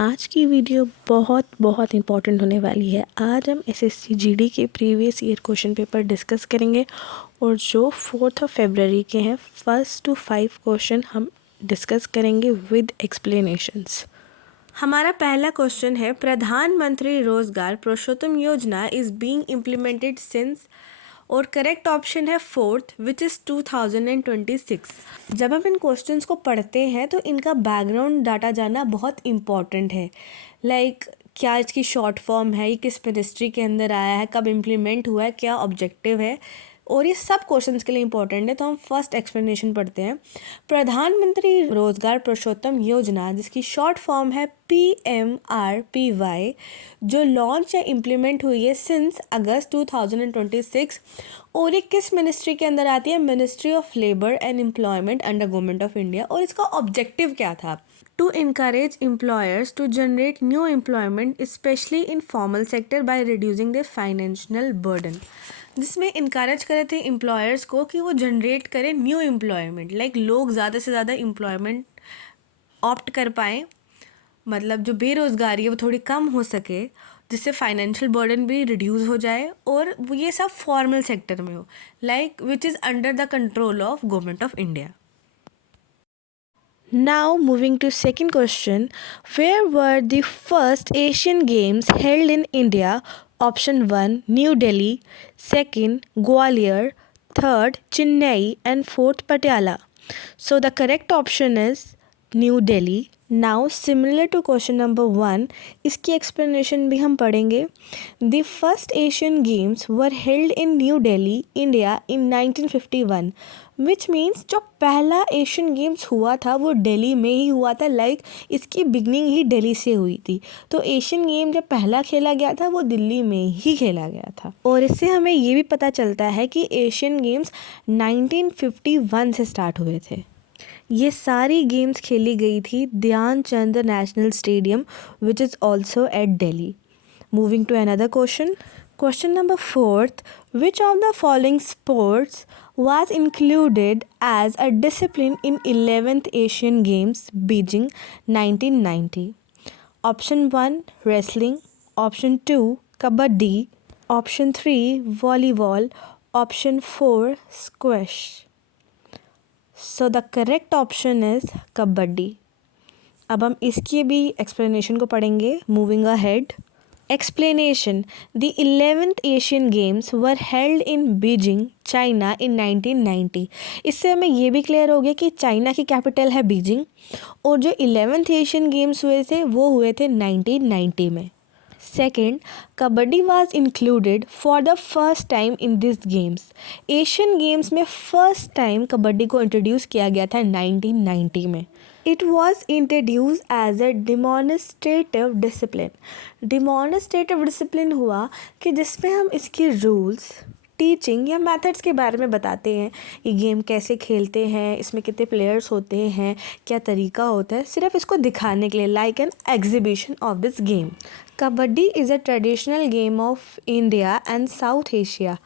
आज की वीडियो बहुत बहुत इम्पॉर्टेंट होने वाली है। आज हम एसएससी जीडी के previous year question paper discuss करेंगे और जो 4 फरवरी के हैं 1 to 5 क्वेश्चन हम डिस्कस करेंगे विद एक्सप्लेनेशंस। हमारा पहला क्वेश्चन है, प्रधानमंत्री रोजगार प्रोत्साहन योजना इज बीइंग इम्प्लीमेंटेड सिंस, और करेक्ट ऑप्शन है फोर्थ विच इज़ 2026। जब हम इन क्वेश्चंस को पढ़ते हैं तो इनका बैकग्राउंड डाटा जानना बहुत इम्पॉर्टेंट है। क्या इसकी शॉर्ट फॉर्म है, ये किस मिनिस्ट्री के अंदर आया है, कब इम्प्लीमेंट हुआ है, क्या ऑब्जेक्टिव है, और ये सब क्वेश्चंस के लिए इंपॉर्टेंट है। तो हम फर्स्ट एक्सप्लेनेशन पढ़ते हैं। प्रधानमंत्री रोजगार प्रोत्साहन योजना, जिसकी शॉर्ट फॉर्म है PMRPY, जो लॉन्च या इम्प्लीमेंट हुई है सिंस अगस्त 2026, और ये किस मिनिस्ट्री के अंदर आती है? Ministry of labour and employment under government of India. और इसका ऑब्जेक्टिव क्या था? To encourage employers to generate new employment, especially in formal sector, by reducing their financial burden। जिसमें इनकरेज करे थे एम्प्लॉयर्स को कि वो जनरेट करें न्यू एम्प्लॉयमेंट, लोग ज़्यादा से ज़्यादा एम्प्लॉयमेंट ऑप्ट कर पाएँ, मतलब जो बेरोज़गारी है वो थोड़ी कम हो सके, जिससे फाइनेंशियल बर्डन भी रिड्यूस हो जाए, और ये सब फॉर्मल सेक्टर में हो, which is under the control of government of India. Now moving to second question, where were the first Asian Games held in India? Option 1 New Delhi, second Gwalior, third Chennai, and fourth Patiala. So the correct option is New Delhi. Now similar to question number 1, इसकी explanation भी हम पढ़ेंगे। The first Asian Games were held in New Delhi, India in 1951, which means जो पहला Asian games हुआ था वो दिल्ली में ही हुआ था। इसकी बिगनिंग ही दिल्ली से हुई थी। तो एशियन गेम जब पहला खेला गया था वो दिल्ली में ही खेला गया था। और इससे हमें ये भी पता चलता है कि एशियन गेम्स 1951 से स्टार्ट हुए थे। ये सारी गेम्स खेली गई थी Dhyan Chand national stadium, which is also at Delhi. Moving to another question. Question number 4th. Which of the following sports was included as a discipline in 11th Asian Games, Beijing 1990? Option 1 wrestling, Option 2 kabaddi, Option 3 volleyball, Option 4 squash. So the correct option is kabaddi. अब हम इसकी भी explanation को पढ़ेंगे। Moving ahead. Explanation. The 11th Asian Games were held in Beijing, China in 1990। इससे हमें ये भी क्लियर हो गया कि चाइना की कैपिटल है बीजिंग, और जो 11th एशियन गेम्स हुए थे वो हुए थे 1990 में। Second, kabaddi was included for the first time in this games. Asian games में फर्स्ट टाइम कबड्डी को इंट्रोड्यूस किया गया था 1990 में। It was introduced as a demonstrative discipline। demonstrative discipline हुआ कि जिसमें हम इसके रूल्स, टीचिंग या मेथड्स के बारे में बताते हैं। ये गेम कैसे खेलते हैं, इसमें कितने प्लेयर्स होते हैं, क्या तरीका होता है, सिर्फ इसको दिखाने के लिए, like an exhibition of this game. Kabaddi is a traditional game of India and south Asia.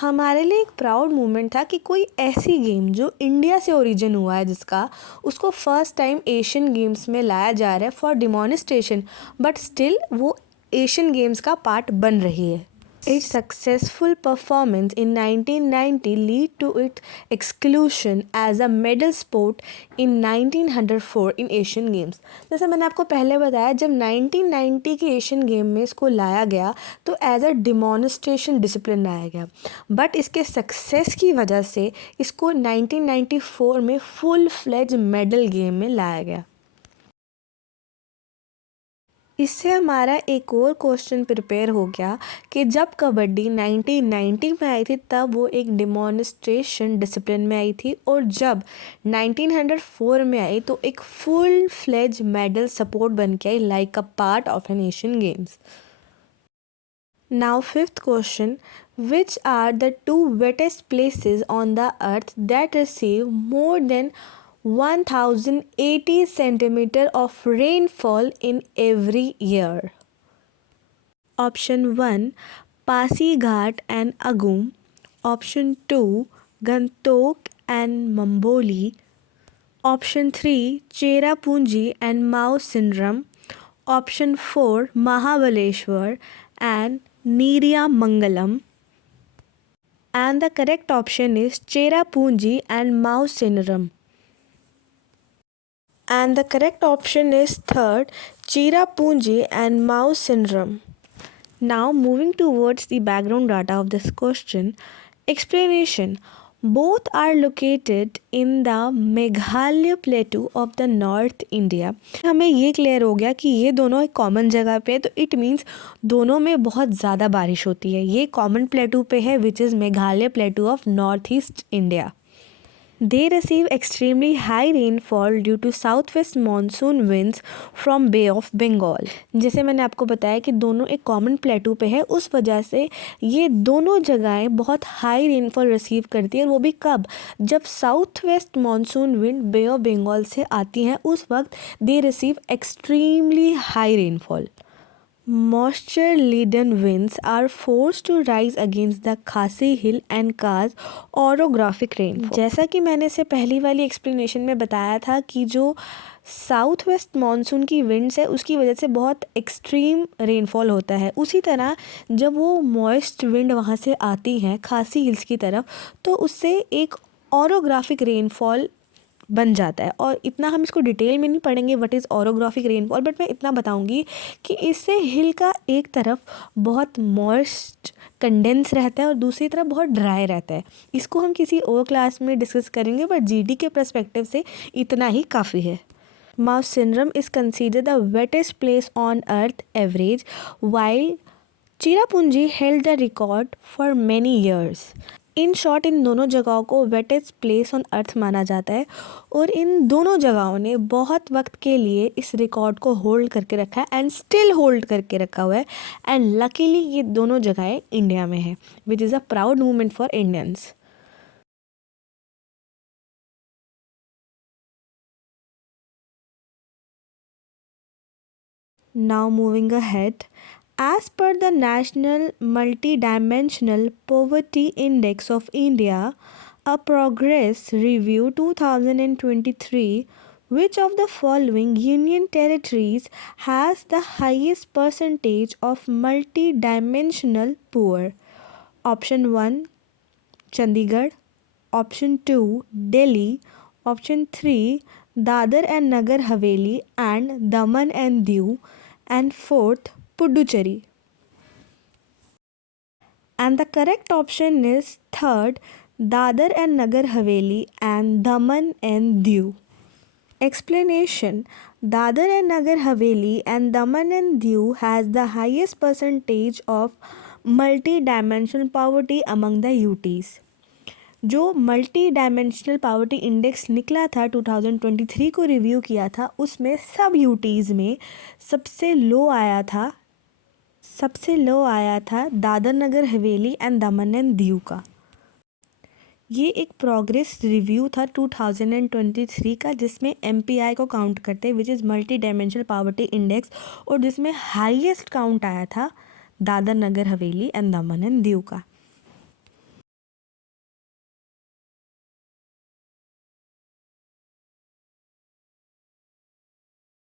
हमारे लिए एक प्राउड मोमेंट था कि कोई ऐसी गेम जो इंडिया से ओरिजिन हुआ है, जिसका उसको फर्स्ट टाइम एशियन गेम्स में लाया जा रहा है फॉर डिमॉन्स्ट्रेशन, बट स्टिल वो एशियन गेम्स का पार्ट बन रही है। Its successful performance in 1990 lead to its exclusion as a medal sport in 1904 in Asian Games। जैसे मैंने आपको पहले बताया, जब 1990 के एशियन गेम में इसको लाया गया तो एज अ डिमॉन्स्ट्रेशन डिसिप्लिन लाया गया, बट इसके सक्सेस की वजह से इसको 1994 में फुल फ्लेज मेडल गेम में लाया गया। इससे हमारा एक और क्वेश्चन प्रिपेयर हो गया कि जब कबड्डी 1990 में आई थी तब वो एक डिमॉन्स्ट्रेशन डिसिप्लिन में आई थी, और जब 1904 में आई तो एक फुल फ्लेज मेडल सपोर्ट बन के आई, like a part of an Asian games. Now fifth question, which are the 2 wettest places on the earth that receive more than 1080 centimeter of rainfall in every year? Option 1 Pasighat and Agum, Option 2 Gantok and Mamboli, Option 3 Cherrapunji and Mao Syndrome, Option 4 Mahabaleshwar and Neriyamangalam. And the correct option is Cherrapunji and Mausinram. And the correct option is third, Cherrapunji and Mausinram. Now moving towards the background data of this question. Explanation. Both are located in the Meghalaya प्लेटू of the north India. हमें ये clear हो गया कि ये दोनों एक common जगह पे है, तो इट मीन्स दोनों में बहुत ज़्यादा बारिश होती है. ये कॉमन प्लेटू पे है which is Meghalaya प्लेटू of north east India. They receive extremely high rainfall due to southwest monsoon winds from Bay of Bengal. जैसे मैंने आपको बताया कि दोनों एक कॉमन प्लेटू पे है, उस वजह से ये दोनों जगहें बहुत हाई रेनफॉल रिसीव करती है. और वो भी कब? जब south west monsoon wind bay of Bengal से आती हैं, उस वक्त they receive extremely high rainfall. Moisture laden winds are forced to rise against the Khasi Hill and cause orographic rainfall. जैसा कि मैंने इसे पहली वाली एक्सप्लेनेशन में बताया था कि जो साउथ वेस्ट मानसून की विंड्स है उसकी वजह से बहुत एक्सट्रीम रेनफॉल होता है. उसी तरह जब वो मॉइस्ट विंड वहाँ से आती हैं खासी हिल्स की तरफ, तो उससे एक ऑरोग्राफिक रेनफॉल बन जाता है. और इतना हम इसको डिटेल में नहीं पढ़ेंगे what is orographic rainfall, but मैं इतना बताऊंगी कि इससे हिल का एक तरफ बहुत मॉइस्ट कंडेंस रहता है और दूसरी तरफ बहुत ड्राई रहता है. इसको हम किसी और क्लास में डिस्कस करेंगे, बट जीडी के पर्सपेक्टिव से इतना ही काफ़ी है. Mausinram is considered the wettest place on earth average, while Cherrapunji held the record for many years. In short इन दोनों जगहों को वेटेस्ट प्लेस ऑन अर्थ माना जाता है और इन दोनों जगहों ने बहुत वक्त के लिए इस रिकॉर्ड को होल्ड करके रखा है एंड स्टिल होल्ड करके रखा हुआ है. एंड लकीली ये दोनों जगहें इंडिया में है which is a proud movement for Indians. Now moving ahead, as per the National Multidimensional Poverty Index of India, a Progress Review 2023, which of the following union territories has the highest percentage of multidimensional poor? Option 1 Chandigarh, option 2 Delhi, option 3 Dadar and Nagar Haveli and Daman and Diu, and fourth Puducherry. And the correct option is third Dadar and Nagar Haveli and Daman and Diu. Explanation. Dadar and Nagar Haveli and Daman and Diu has the highest percentage of multi-dimensional poverty among the UTs. जो multi dimensional poverty index निकला था 2023 को review किया था, उसमें सब UTs में सबसे लो आया था Dadar Nagar Haveli and Daman and Diu का. ये एक प्रोग्रेस रिव्यू था 2023 का जिसमें MPI को काउंट करते हैं which is multi dimensional poverty index, और जिसमें हाईएस्ट काउंट आया था Dadar Nagar Haveli and Daman and Diu का.